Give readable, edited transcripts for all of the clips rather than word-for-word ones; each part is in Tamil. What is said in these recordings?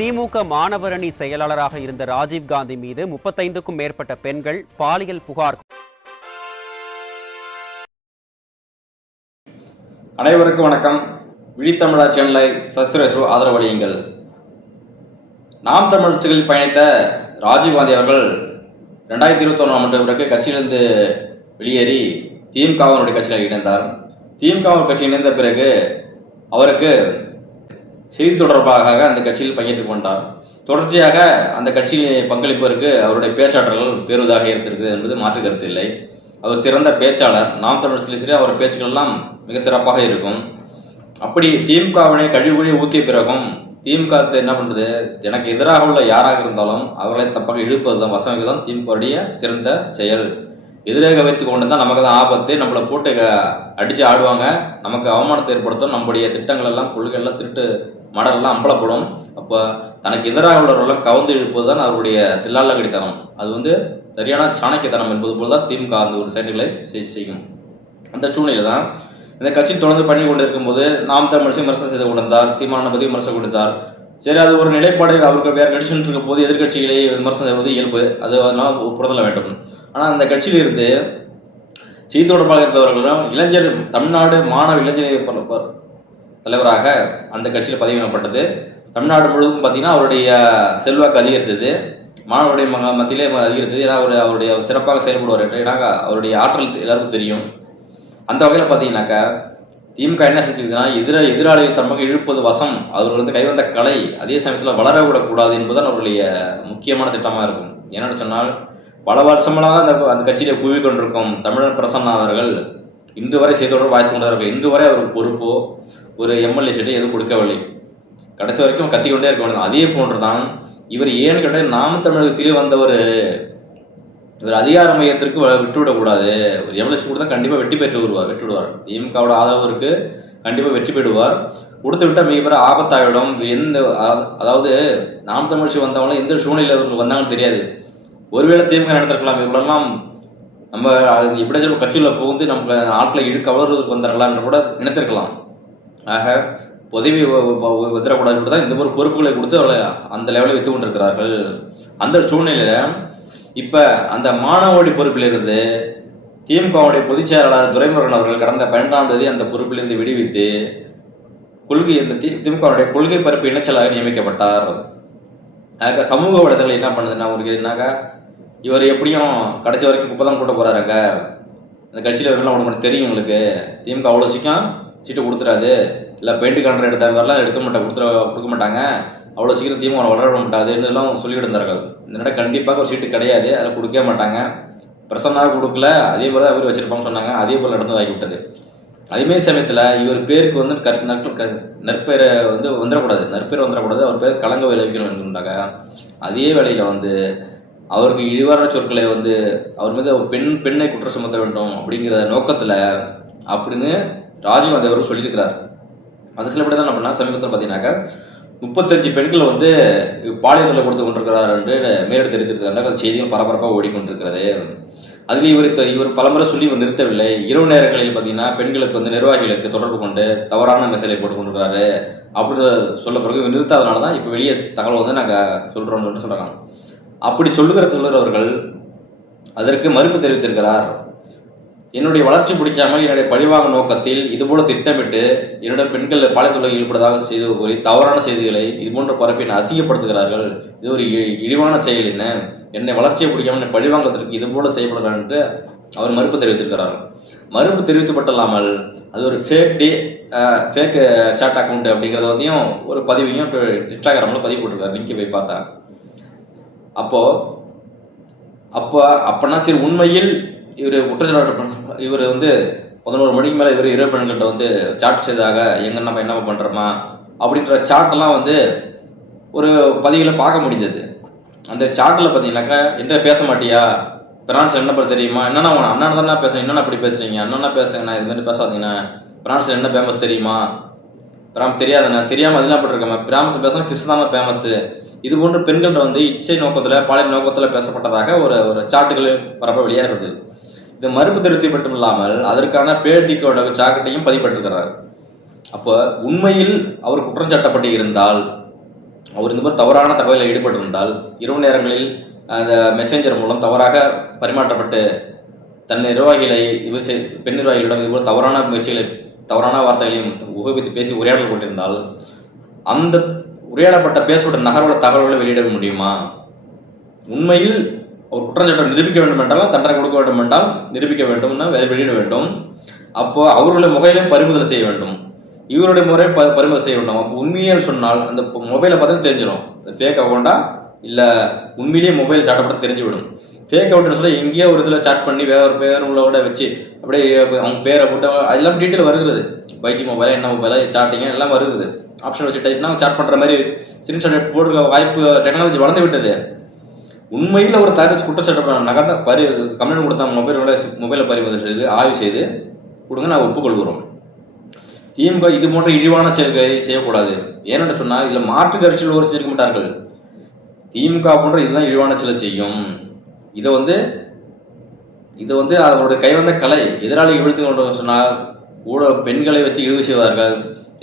திமுக மாணவரணி செயலாளராக இருந்த ராஜீவ்காந்தி மீது 35க்கும் மேற்பட்ட பெண்கள் பாலியல் புகார். அனைவருக்கும் வணக்கம். விழித்தமிழா சேனலை சப்ஸ்கிரைப் ஆதரவளியுங்கள். நாம் தமிழ் கட்சிகளில் பயணித்த ராஜீவ்காந்தி அவர்கள் 2021ஆம் ஆண்டு பிறகு கட்சியிலிருந்து வெளியேறி திமுகவினுடைய கட்சியில் இணைந்தார். திமுக கட்சியில் இணைந்த பிறகு அவருக்கு செய்தி தொடர்பாக அந்த கட்சியில் பங்கேற்றுக் கொண்டார். தொடர்ச்சியாக அந்த கட்சியில் பங்களிப்பதற்கு அவருடைய பேச்சாற்றல்கள் பெறுவதாக இருந்திருக்கிறது என்பது மாற்று கருத்து இல்லை. அவர் சிறந்த பேச்சாளர். நாம் தமிழ் கட்சியில் அவர் பேச்சுக்கள் எல்லாம் மிக சிறப்பாக இருக்கும். அப்படி திமுகவினை கழிவுழி ஊற்றிய பிறகும் திமுக என்ன பண்ணுறது, எனக்கு எதிராக உள்ள யாராக இருந்தாலும் அவர்களை தப்பாக இழுப்பதுதான் வசமிதான் திமுகவுடைய சிறந்த செயல். எதிராக வைத்து கொண்டு தான் நமக்கு தான் ஆபத்து. நம்மளை போட்டு அடித்து ஆடுவாங்க, நமக்கு அவமானத்தை ஏற்படுத்தும். நம்முடைய திட்டங்கள் எல்லாம் கொள்கைகள் எல்லாம் திருட்டு மடலெல்லாம் அம்பலப்படும். அப்போ தனக்கு எதிராக உள்ளவர்களெல்லாம் கவுந்து இழுப்பது தான் அவருடைய தில்லால கடித்தனம். அது சரியான சாணக்கியத்தனம் என்பது போல தான் திமுக அந்த ஒரு செயல்களை செய்யும். அந்த சூழ்நிலை தான் இந்த கட்சி தொடர்ந்து பண்ணி கொண்டு இருக்கும்போது நாம் தமிழ் விமர்சனம் செய்து கொண்டிருந்தார். சீமானை பற்றி விமர்சனம் கொடுத்தார். சரி, அது ஒரு நிலைப்பாடு. அவருக்கு வேறு கட்சி இருக்க போது எதிர்கட்சிகளை விமர்சனம் செய்வது இயல்பு, அது அதனால் புறதல வேண்டும். ஆனால் அந்த கட்சியில் இருந்து செய்தி தொடர்பாக இருந்தவர்களும் இளைஞர் தமிழ்நாடு மாணவ இளைஞர் தலைவராக அந்த கட்சியில் பதிவு செய்யப்பட்டது. தமிழ்நாடு முழுவதும் பார்த்தீங்கன்னா அவருடைய செல்வாக்கு அதிகரித்தது, மாணவருடைய மத்தியிலே அதிகரித்தது. ஏன்னா அவருடைய சிறப்பாக செயல்படுவார் என்று ஏன்னா அவருடைய ஆற்றல் எல்லாருக்கும் தெரியும். அந்த வகையில் பார்த்தீங்கன்னாக்கா திமுக என்ன செஞ்சுக்குதுன்னா எதிராளிகள் தமக்கு இழுப்பது வசம், அவர்கள் கைவந்த கலை அதே சமயத்தில் வளரவிடக்கூடாது என்பதுதான் அவருடைய முக்கியமான திட்டமாக இருக்கும். என்னென்னு சொன்னால் பல வருஷங்களாக அந்த கட்சியிலே குவி கொண்டிருக்கும் தமிழர் பிரசன்னா அவர்கள் இன்று வரை செய்தோடு வாய்த்து கொண்டார்கள். இன்று வரை அவருக்கு பொறுப்போ ஒரு எம்எல்ஏ சீட்டை எதுவும் கொடுக்கவில்லை. கடைசி வரைக்கும் கத்திக்கொண்டே இருக்க வேண்டும். அதே போன்றுதான் இவர் ஏன்னு கேட்டால் நாம் தமிழ் கட்சியிலே வந்தவர் இவர் அதிகார மையத்திற்கு விட்டுவிடக்கூடாது. ஒரு எம்எல்ஏ கூட தான் கண்டிப்பாக வெற்றி விடுவார். திமுகவோட ஆதரவருக்கு கண்டிப்பாக வெற்றி பெறுவார். கொடுத்து விட்டால் மிகப்பெரிய ஆபத்தாகிடும். அதாவது நாம் தமிழ்ச்சி வந்தவங்களும் எந்த சூழ்நிலையில் அவர்கள் வந்தாங்கன்னு தெரியாது. ஒருவேளை திமுக நடத்திருக்கலாம். இவங்களெல்லாம் நம்ம எப்படியாச்சும் கட்சியில் புகுந்து நம்ம ஆட்களை கவர்றதுக்கு வந்தார்களான்னு கூட நினைத்திருக்கலாம். ஆக உதவி வந்துடக்கூடாதுன்னு தான் இந்த ஒரு பொறுப்புகளை கொடுத்து அவளை அந்த லெவலில் வைத்து கொண்டிருக்கிறார்கள். அந்த சூழ்நிலையில் இப்போ அந்த மாணவடி பொறுப்பிலிருந்து திமுகவுடைய பொதுச் செயலாளர் துரைமுருகன் அவர்கள் கடந்த 12ஆம் தேதி அந்த பொறுப்பிலிருந்து விடுவித்து திமுகவுடைய கொள்கை பரப்பு இணைச்சலாக நியமிக்கப்பட்டார். அதுக்கு சமூக ஊடகங்கள் என்ன பண்ணுதுன்னா அவருக்கு என்னாக்கா இவர் எப்படியும் கடைசி வரைக்கும் குப்பை தான் கூட்ட போறாருங்க, அந்த கட்சியில் வரலாம் உனக்கு தெரியும், உங்களுக்கு திமுக அவ்வளோ சீக்கிரம் சீட்டு கொடுத்துடாது, இல்லை பெயிண்ட் கண்டர் எடுத்த மாதிரிலாம் கொடுக்க மாட்டாங்க, அவ்வளோ சீக்கிரம் திமுக வளர விட மாட்டாதுன்னு எல்லாம் சொல்லிக்கிட்டு இருந்தார்கள். இந்த நட கண்டிப்பாக ஒரு சீட்டு கிடையாது, அதில் கொடுக்க மாட்டாங்க. பிரசன்னாக கொடுக்கல, அதே மாதிரி தான் அவர் வச்சிருப்பான்னு சொன்னாங்க. அதே போல் நடந்து வாங்கிவிட்டது. அதேமாரி சமயத்தில் இவர் பேருக்கு நற்பெயரை வந்துடக்கூடாது, அவர் பேர் கலங்க விளைவிக்கணும் என்றாங்க. அதே வேளையில் அவருக்கு இழிவான சொற்களை அவர் மீது பெண்ணை குற்றம் சுமத்த வேண்டும் அப்படிங்கிற நோக்கத்தில் அப்படின்னு ராஜீவ்காந்தி அவர்கள் சொல்லியிருக்கிறார். அது சிலப்படி தான் என்ன பண்ணால் சமீபத்தில் பார்த்தீங்கன்னாக்கா 35 பெண்கள் பாலியல் தொல்லை கொடுத்து கொண்டிருக்கிறார் என்று மேலிடம் தெரிவித்திருக்கிறாங்க. அந்த செய்திகள் பரபரப்பாக ஓடிக்கொண்டிருக்கிறது. அதில் இவர் பலமுறை சொல்லி நிறுத்தவில்லை. இரவு நேரங்களில் பார்த்தீங்கன்னா பெண்களுக்கு நிர்வாகிகளுக்கு தொடர்பு கொண்டு தவறான மெசேஜை போட்டு கொண்டிருக்கிறாரு அப்படின்னு சொல்ல பிறகு இவர் நிறுத்தாதனால தான் இப்போ வெளியே தகவல் நாங்கள் சொல்கிறோம்னு சொல்லிட்டு சொல்கிறாங்க. அப்படி சொல்லுகிறவர்கள் அதற்கு மறுப்பு தெரிவித்திருக்கிறார். என்னுடைய வளர்ச்சி பிடிக்காமல் என்னுடைய பழிவாங்க நோக்கத்தில் இதுபோல திட்டமிட்டு என்னுடைய பெண்கள் பாலியல் தொல்லையில் ஈடுபடுவதாக செய்து கூறி தவறான செய்திகளை இதுபோன்ற பரப்பி அசிங்கப்படுத்துகிறார்கள். இது ஒரு இழிவான செயல். என்னை வளர்ச்சியை பிடிக்காமல் என்னை பழிவாங்கத்திற்கு இதுபோல செய்யப்படுகிறார் என்று அவர் மறுப்பு தெரிவித்திருக்கிறார். மறுப்பு தெரிவித்துப்பட்டல்லாமல் அது ஒரு ஃபேக் சாட் அக்கௌண்ட் அப்படிங்கிறத ஒரு பதிவையும் இன்ஸ்டாகிராமில் பதிவு போட்டிருக்காரு. லிங்கை போய் பார்த்தா அப்போனா சரி, உண்மையில் இவர் குற்றச்சாட்டு இவர் 11 மணிக்கு மேலே இவர் இரவு பெண்கிட்ட சாட் செய்ததாக எங்கன்னா என்ன பண்ணுறோமா அப்படின்ற சாட்டெல்லாம் ஒரு பதிவில் பார்க்க முடிஞ்சது. அந்த சாட்டில் பார்த்தீங்கன்னாக்கா என்ன பேச மாட்டியா, பிரான்ஸில் என்ன பேர் தெரியுமா, என்னன்னா உன் அண்ணன் தானே பேசுகிறேன், என்னென்ன அப்படி பேசுகிறீங்க, அண்ணன்னா பேசுங்கண்ணா, இது மாதிரி பேசாதீங்கண்ணா, பிரான்ஸில் என்ன ஃபேமஸ் தெரியுமா, தெரியாதுண்ணா, தெரியாமல் அதெல்லாம் போட்டிருக்கேன், பிரான்ஸ் பேசணும் கிறிஸ்தாம ஃபேமஸ்ஸு. இது போன்ற பெண்கள் இச்சை நோக்கத்தில் பாலியல் நோக்கத்தில் பேசப்பட்டதாக ஒரு சாட்டுகள் பரப்ப வெளியாகிறது. இது மறுப்பு தெரிவித்து மட்டும் இல்லாமல் அதற்கான பேட்டிக்கோட சாக்கெட்டையும் பதிப்பட்டிருக்கிறார். அப்போ உண்மையில் அவர் குற்றம் சாட்டப்பட்டு இருந்தால் அவர் இந்த மாதிரி தவறான தகவலில் ஈடுபட்டிருந்தால் இரவு நேரங்களில் அந்த மெசேஞ்சர் மூலம் தவறாக பரிமாற்றப்பட்டு தன் நிர்வாகிகளை பெண் நிர்வாகிகளிடம் இதுபோல் தவறான முயற்சிகளை தவறான வார்த்தைகளையும் உபயோகித்து பேசி உரையாடல் கொண்டிருந்தால் அந்த உரையாடப்பட்ட பேசப்பட்ட நகர்வுள்ள தகவல்களை வெளியிட முடியுமா? உண்மையில் ஒரு குற்றச்சாட்டை நிரூபிக்க வேண்டும் என்றால், தண்டனை கொடுக்க வேண்டும் என்றால் நிரூபிக்க வேண்டும்னா வெளியிட வேண்டும். அப்போ அவர்களுடைய முகையிலையும் பறிமுதல் செய்ய வேண்டும், இவருடைய முறை பறிமுதல் செய்ய வேண்டும். அப்போ உண்மையில் சொன்னால் அந்த மொபைலை பார்த்தா தெரிஞ்சிடும் ஃபேக் அக்கௌண்டா இல்லை உண்மையிலேயே மொபைல் சாட்டப்பட்டு தெரிஞ்சுவிடும். ஃபேக் அக்கௌண்ட் சொல்ல எங்கேயோ ஒரு இதில் சாட் பண்ணி வேற ஒரு பேர் உள்ளோட வச்சு அப்படியே அவங்க பேரை போட்டு அதெல்லாம் டீட்டெயில் வருகிறது. 5G மொபைலா என்ன மொபைலா சாட்டிங்க எல்லாம் வருகிறது. ஆப்ஷன் வச்சு டைப்னா சாட் பண்ணுற மாதிரி ஸ்கிரீன்ஷாட் போடுற வாய்ப்பு டெக்னாலஜி வளர்ந்து விட்டது. உண்மையில் ஒரு தயாரிப்பு குற்றச்சாட்டு நகர்ந்த கம்ப்ளைண்ட் கொடுத்த மொபைலை பறிமுதல் செய்து ஆய்வு செய்து கொடுங்க, நான் ஒப்புக்கொள்கிறோம். திமுக இது போன்ற இழிவான செயல்களை செய்யக்கூடாது. ஏனென்று சொன்னால் இதில் மாற்று கட்சியில் ஒரு சேர்க்க மாட்டார்கள். திமுக போன்ற இதுதான் இழிவான செயலை செய்யும். இதை வந்து அவருடைய கைவந்த கலை. எதிராளி வீழ்த்து கொண்டு சொன்னால் பெண்களை வச்சு இழிவு செய்வார்கள்.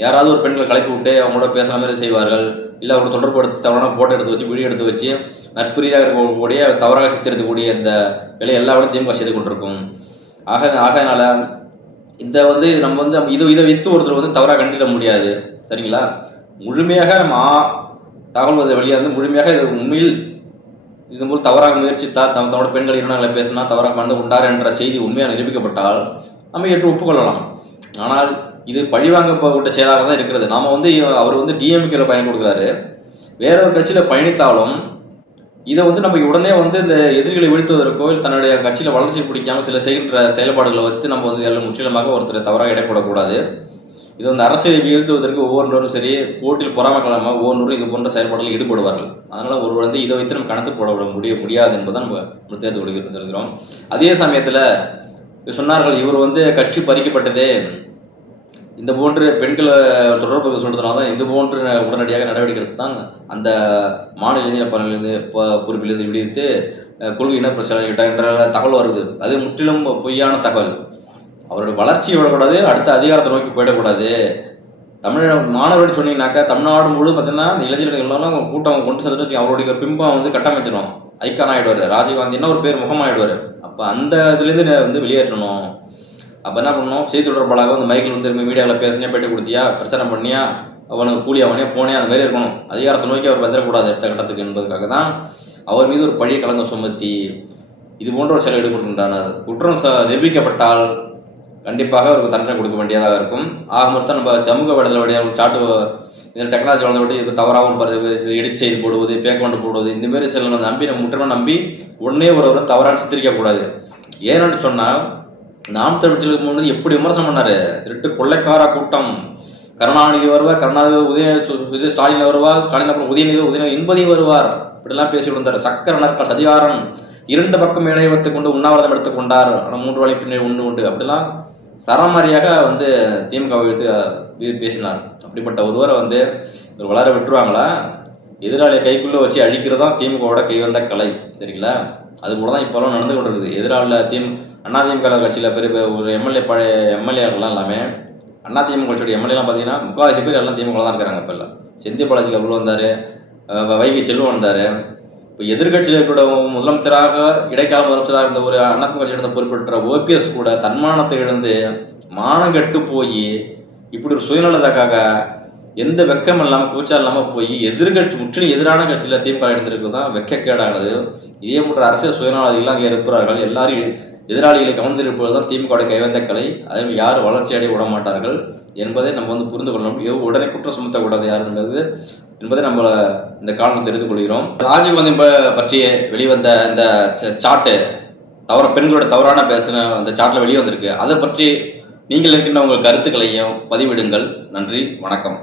யாராவது ஒரு பெண்களை கலைப்பு விட்டு அவங்களோட பேசுகிற மாதிரி செய்வார்கள். இல்லை அவரோட தொடர்பு எடுத்து தவறான போட்டோ எடுத்து வச்சு வீடியோ எடுத்து வச்சு நட்புரீதியாக இருக்கக்கூடிய தவறாக சித்தரிக்கக்கூடிய இந்த வேலையை எல்லா விட திமுக செய்து கொண்டிருக்கும். ஆகையினால இந்த வந்து நம்ம வந்து இதை வித்து ஒருத்தர் வந்து தவறாக கண்டிட முடியாது. சரிங்களா? முழுமையாக நம்ம தகவல் வெளியே வந்து முழுமையாக இது உண்மையில் இது போல் தவறாக முயற்சித்தா தன்னோட பெண்கள் இரணங்களை பேசினா தவறாக மறந்து கொண்டார் என்ற செய்தி உண்மையாக நிரூபிக்கப்பட்டால் நம்ம ஏற்று ஒப்புக்கொள்ளலாம். ஆனால் இது பழிவாங்கப்பட்ட செயலாக தான் இருக்கிறது. நாம வந்து அவர் வந்து டிஎம்கேல பயன் கொடுக்குறாரு, வேற ஒரு கட்சியில் பயணித்தாலும் இதை வந்து நம்ம உடனே வந்து இந்த எதிரிகளை வீழ்த்துவதற்கோ தன்னுடைய கட்சியில் வளர்ச்சி பிடிக்காம சில செய்கின்ற செயல்பாடுகளை வந்து நம்ம வந்து எல்லாம் முற்றிலுமாக ஒருத்தர் தவறாக இடைப்படக்கூடாது. இது வந்து அரசியலை வீழ்த்துவதற்கு ஒவ்வொருவரும் சரி போட்டியில் பொறாமக்கலாமல் ஒவ்வொருவரும் இது போன்ற செயல்பாடுகளில் ஈடுபடுவார்கள். அதனால ஒரு வந்து இதை வைத்து நம்ம கணக்கு போட முடியாது என்பதை நம்ம தேர்ந்து கொள்கிறோம். அதே சமயத்தில் சொன்னார்கள் இவர் வந்து கட்சி பறிக்கப்பட்டதே இந்த போன்று பெண்களை தொடர்பு சொல்றதுனால தான் இது போன்று உடனடியாக நடவடிக்கை எடுத்து தான் அந்த மாநில இளைஞர் பணியிலிருந்து பொறுப்பிலிருந்து விடுவித்து கொள்கை இன பிரச்சனை என்ற தகவல் வருது. அது முற்றிலும் பொய்யான தகவல். அவருடைய வளர்ச்சி விடக்கூடாது, அடுத்த அதிகாரத்தை நோக்கி போயிடக்கூடாது. தமிழக மாணவர்கள் சொன்னீங்கன்னாக்கா தமிழ்நாடு முழு பார்த்தீங்கன்னா இளைஞர்கள் எல்லாம் கூட்டம் கொண்டு சென்று அவருடைய பிம்பம் வந்து கட்டமைச்சிடும். ஐக்கான் ஆகிடுவார். ராஜீவ்காந்தின்னா ஒரு பேர் முகமாயிடுவார். அப்போ அந்த இதுலேருந்து வந்து வெளியேற்றணும். அப்போ என்ன பண்ணணும், செய்தி தொடர்பாளராக வந்து மைக்கில் வந்து மீடியாவில் பேசினே பேட்டி கொடுத்தியா, பிரச்சனை பண்ணியா, அவனுக்கு கூலி அவனே போனே அந்த மாதிரி இருக்கணும். அதிகாரத்தை நோக்கி அவர் வந்துடக்கூடாது அடுத்த கட்டத்துக்கு என்பதற்காக தான் அவர் மீது ஒரு பழிய கலங்க சுமத்தி இது போன்ற ஒரு செயல் ஈடுபடுகின்றனர். குற்றம் நிரூபிக்கப்பட்டால் கண்டிப்பாக அவருக்கு தண்டனை கொடுக்க வேண்டியதாக இருக்கும். ஆக மொத்தம் நம்ம சமூக வலைதள வழியாக சாட்டு இந்த டெக்னாலஜி வளர்ந்தபடி இப்போ தவறாகவும் எடிட் செய்து போடுவது, ஃபேக் அக்கௌண்ட் போடுவது, இந்தமாரி சில நம்பி நம்ம முற்றிலுமாக நம்பி உடனே ஒருவரும் தவறாக சித்தரிக்கக்கூடாது. ஏன்னு சொன்னால் நாம் தமிழ்ச்சிக்கு முன்னாடி எப்படி விமர்சனம் பண்ணாரு, திருட்டு கொள்ளைக்கார கூட்டம், கருணாநிதி வருவார், கருணாநிதி ஸ்டாலின் வருவார், ஸ்டாலின் அப்புறம் உதயநிதி என்பதி வருவார், இப்படிலாம் பேசிட்டு வந்தார். சக்கர நற்கால் சதிகாரன் 2 பக்கம் இணைய வைத்துக் கொண்டு உண்ணாவிரதம் எடுத்துக்கொண்டார், ஆனால் 3 வேளை பின்னே உண்டு அப்படிலாம் சரமாரியாக வந்து திமுக பேசினார். அப்படிப்பட்ட ஒருவரை வந்து ஒரு வளர விட்டுருவாங்களா? எதிராளியை கைக்குள்ளே வச்சு அழிக்கிறதா திமுகவோட கைவந்த கலை. சரிங்களா? அது போல தான் இப்போலாம் நடந்து கொண்டு இருக்குது. எதிராளியில் அதிமுக கட்சியில் பெரிய ஒரு பழைய எம்எல்ஏக்கள்லாம் எல்லாமே அதிமுக கட்சியோட எம்எல்ஏலாம் பார்த்தீங்கன்னா முக்கால்வாசி பேர் எல்லாம் திமுக தான் இருக்கிறாங்க. இப்போ இல்லை செந்தில் பாலாஜி கபூர் வந்தார், வைகை செல்வம் வந்தார். இப்போ எதிர்கட்சியில் கூட முதலமைச்சராக இடைக்கால முதலமைச்சராக இருந்த ஒரு அதிமுக கட்சி எடுத்த பொறுப்பேற்ற ஓபிஎஸ் கூட தன்மானத்தை இழந்து மானம் கெட்டு போய் இப்படி ஒரு சுயநலத்துக்காக எந்த வெக்கம் இல்லாமல் கூச்சா இல்லாமல் போய் முற்றிலும் எதிரான கட்சியில் திமுக எடுத்திருக்கு தான் வெக்கக்கேடானது. இதே போன்ற அரசியல் சுயநலவாதிகள் அங்கே இருப்பார்கள். எல்லாரும் எதிராளிகளை கவர்ந்திருப்பது தான் திமுக கைவந்த கலை. அதை யாரும் வளர்ச்சி அடைய விட மாட்டார்கள் என்பதை நம்ம வந்து புரிந்து கொள்ளணும். உடனே குற்றம் சுமத்தக்கூடாது யாருன்றது என்பதை நம்ம இந்த காலம் தெரிந்து கொள்கிறோம். ராஜீவ்காந்தி பற்றி வெளிவந்த இந்த சாட்டு பெண்களோட தவறான பேசின அந்த சாட்டில் வெளியே வந்திருக்கு. அதை பற்றி நீங்கள் இருக்கின்ற உங்கள் கருத்துக்களையும் பதிவிடுங்கள். நன்றி, வணக்கம்.